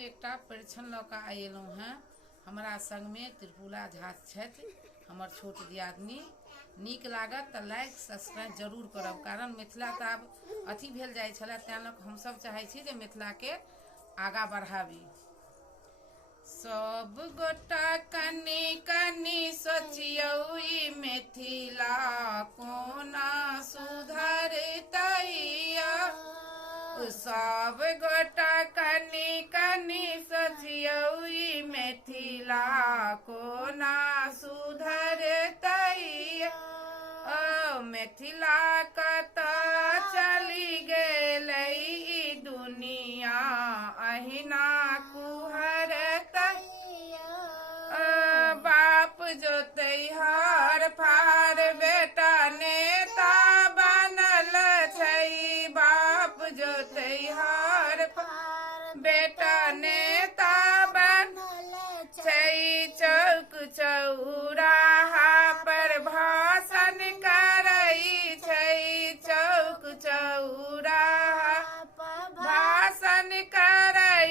एकटा परीक्षण लऽ कऽ अयलहुँ हैं। हमरा संगमे त्रिपुला झा छथि, हमर छोट दियादनी। नीक लागत तऽ लाइक सब्सक्राइब जरूर करब, कारण मिथिला तऽ आब अथी भेल जाइ छलै, तेँ लऽ कऽ हमसब चाहै छी जे मिथिलाके आगाँ बढ़ाबी। सब गोटा कनि कनि सोचियौ ई मिथिला कोना सुधरतैया। सब गोटा कनि कनि सोचियौ ई मिथिला कोना सुधरतैया। मिथिला कतऽ चलि गेलै ई दुनिया अहिना कुहरतैया। बाप जोतै हर फार बेटा नेता बनल छै। बाप जोतै हर फार बेटा नेता बनल छै। चौक चौराहा पर भाषण करै छै। चौक चौराहा भाषण करै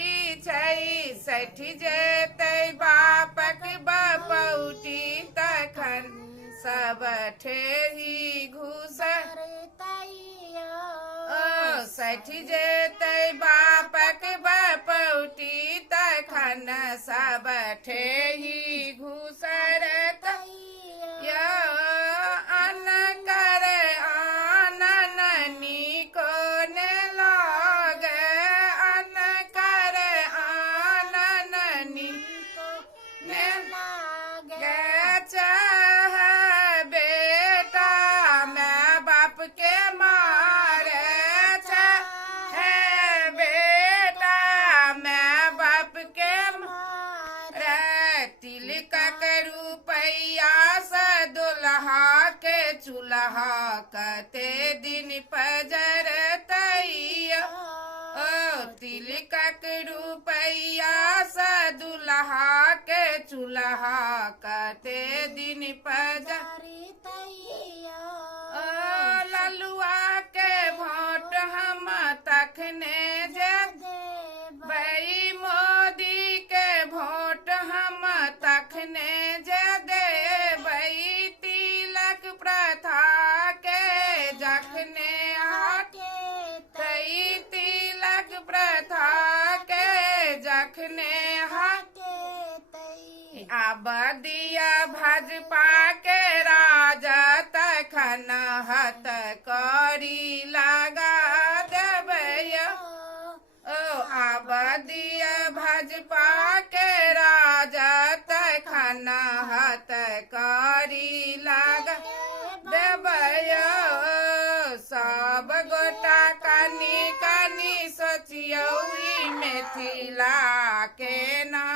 छै। सठि जेतै बापक बपौटी तखन सब ठेही घुसरतैया। सठि जेतै बापक बपौटी तखन सब ठेही घुसरतैया। अन्न कर आनन नीको ने लागे। अन्न कर आनन नीको ने लागे। चाहे बेटा माय बाप के मारे। चाहे बेटा माय बाप के मारे। तिलकक रुपैया से दुल्हा के चूल्हा कते दिन पजरतैया। तिलकक रुपैया से दुल्हा के चूल्हा कते दिन पजरतैया। ललुआ के भोट हम तखने जे देबै। मोदी के भोट हम तखने जे देबै। तिलक प्रथा के जखने हटेतै। तिलक प्रथा के जखने हटेतै। आब दिया भाजपा के राजा तखन हत करी लगा देबै। आब दिया भाजपा के राजा तखन हत करी लगा देबै। सब गोटा कनि कनि सोचियौ ई मिथिला केना